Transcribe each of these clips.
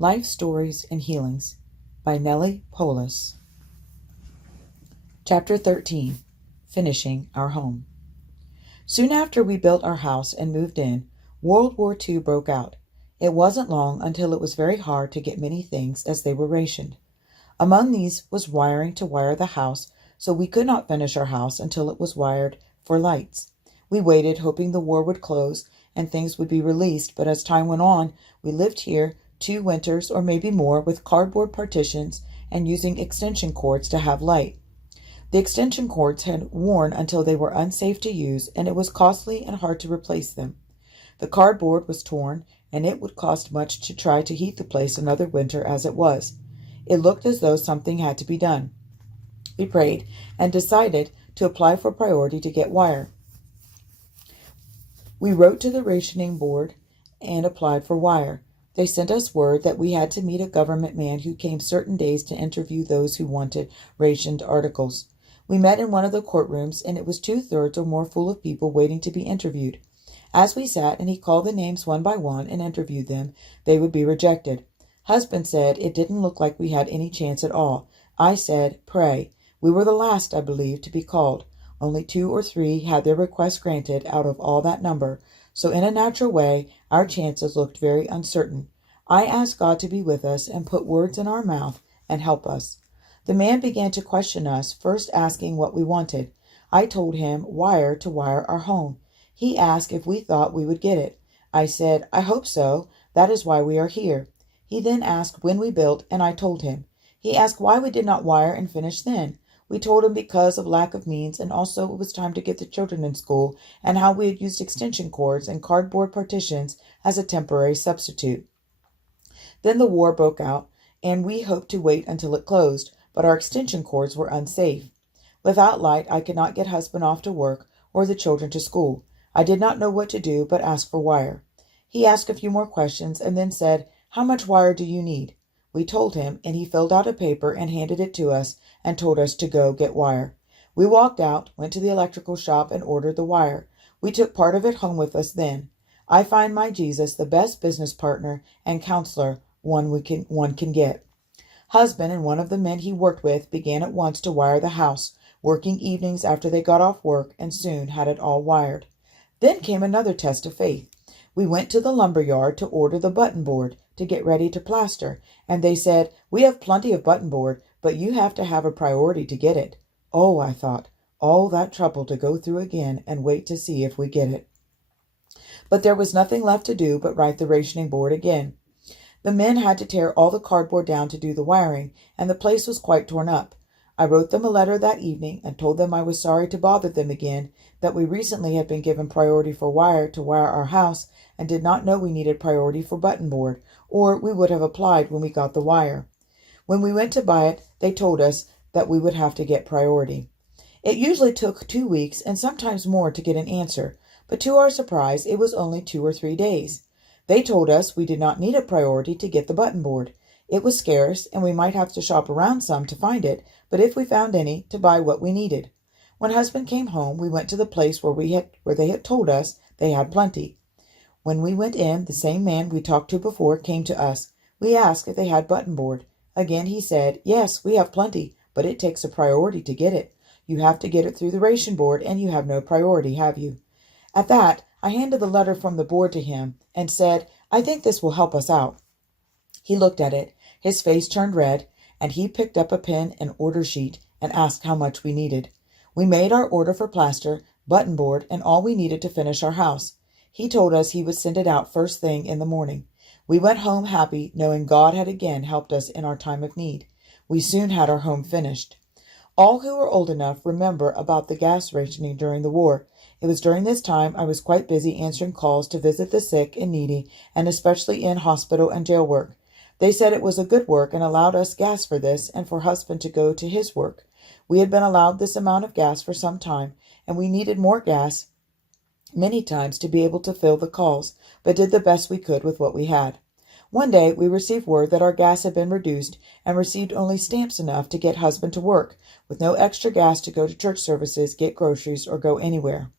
Life Stories and Healings by Nellie, Poulos. Chapter 13. Finishing Our Home. Soon after we built our house and moved in, World War II broke out. It wasn't long until it was very hard to get many things as they were rationed. Among these was wiring to wire the house, so we could not finish our house until it was wired for lights. We waited, hoping the war would close and things would be released, but as time went on, we lived here 2 winters or maybe more with cardboard partitions and using extension cords to have light. The extension cords had worn until they were unsafe to use, and it was costly and hard to replace them. The cardboard was torn, and it would cost much to try to heat the place another winter as it was. It looked as though something had to be done. We prayed and decided to apply for priority to get wire. We wrote to the rationing board and applied for wire. They sent us word that we had to meet a government man who came certain days to interview those who wanted rationed articles. We met in one of the courtrooms, and it was 2/3 or more full of people waiting to be interviewed. As we sat and he called the names one by one and interviewed them, they would be rejected. Husband said it didn't look like we had any chance at all. I said, pray. We were the last, I believe, to be called. Only 2 or 3 had their request granted out of all that number, so in a natural way, our chances looked very uncertain. I asked God to be with us and put words in our mouth and help us. The man began to question us, first asking what we wanted. I told him wire to wire our home. He asked if we thought we would get it. I said, I hope so. That is why we are here. He then asked when we built, and I told him. He asked why we did not wire and finish then. We told him because of lack of means, and also it was time to get the children in school, and how we had used extension cords and cardboard partitions as a temporary substitute. Then the war broke out, and we hoped to wait until it closed, but our extension cords were unsafe. Without light, I could not get husband off to work or the children to school. I did not know what to do, but asked for wire. He asked a few more questions and then said, how much wire do you need? We told him, and he filled out a paper and handed it to us and told us to go get wire. We walked out, went to the electrical shop, and ordered the wire. We took part of it home with us then. I find my Jesus the best business partner and counselor one can get. Husband and one of the men he worked with began at once to wire the house, working evenings after they got off work, and soon had it all wired. Then came another test of faith. We went to the lumber yard to order the button board to get ready to plaster, and they said, we have plenty of button board, but you have to have a priority to get it. Oh, I thought, all that trouble to go through again and wait to see if we get it. But there was nothing left to do but write the rationing board again. The men had to tear all the cardboard down to do the wiring, and the place was quite torn up. I wrote them a letter that evening and told them I was sorry to bother them again, that we recently had been given priority for wire to wire our house and did not know we needed priority for button board, or we would have applied when we got the wire. When we went to buy it, they told us that we would have to get priority. It usually took 2 weeks and sometimes more to get an answer, but to our surprise, it was only 2 or 3 days. They told us we did not need a priority to get the button board. It was scarce, and we might have to shop around some to find it, but if we found any, to buy what we needed. When husband came home, we went to the place where they had told us they had plenty. When we went in, the same man we talked to before came to us. We asked if they had button board. Again he said, yes, we have plenty, but it takes a priority to get it. You have to get it through the ration board, and you have no priority, have you? At that, I handed the letter from the board to him and said, I think this will help us out. He looked at it. His face turned red, and he picked up a pen and order sheet and asked how much we needed. We made our order for plaster, button board, and all we needed to finish our house. He told us he would send it out first thing in the morning. We went home happy, knowing God had again helped us in our time of need. We soon had our home finished. All who are old enough remember about the gas rationing during the war. It was during this time I was quite busy answering calls to visit the sick and needy, and especially in hospital and jail work. They said it was a good work and allowed us gas for this and for husband to go to his work. We had been allowed this amount of gas for some time, and we needed more gas many times to be able to fill the calls, but did the best we could with what we had. One day we received word that our gas had been reduced and received only stamps enough to get husband to work, with no extra gas to go to church services, get groceries, or go anywhere.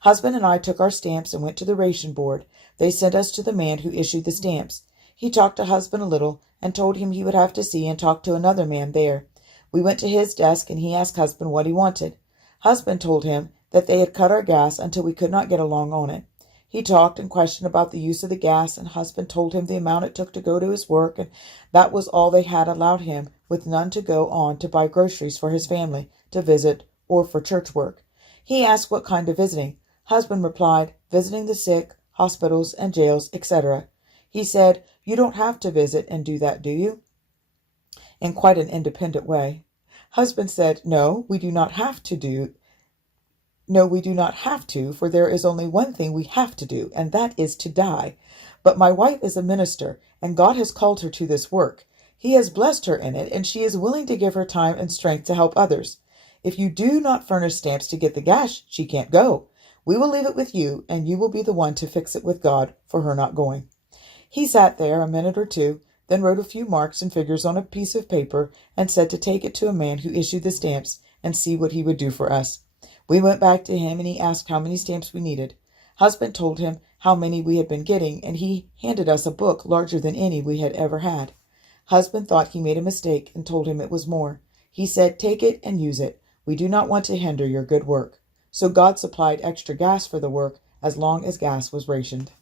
Husband and I took our stamps and went to the ration board. They sent us to the man who issued the stamps. He talked to husband a little and told him he would have to see and talk to another man there. We went to his desk and he asked husband what he wanted. Husband told him that they had cut our gas until we could not get along on it. He talked and questioned about the use of the gas, and husband told him the amount it took to go to his work, and that was all they had allowed him, with none to go on to buy groceries for his family, to visit, or for church work. He asked what kind of visiting. Husband replied, visiting the sick, hospitals and jails, etc. He said, "You don't have to visit and do that, do you?" In quite an independent way. Husband said, No, we do not have to, for there is only one thing we have to do, and that is to die. But my wife is a minister, and God has called her to this work. He has blessed her in it, and she is willing to give her time and strength to help others. If you do not furnish stamps to get the gas, she can't go. We will leave it with you, and you will be the one to fix it with God for her not going. He sat there a minute or two, then wrote a few marks and figures on a piece of paper and said to take it to a man who issued the stamps and see what he would do for us. We went back to him and he asked how many stamps we needed. Husband told him how many we had been getting, and he handed us a book larger than any we had ever had. Husband thought he made a mistake and told him it was more. He said, "Take it and use it. We do not want to hinder your good work." So God supplied extra gas for the work as long as gas was rationed.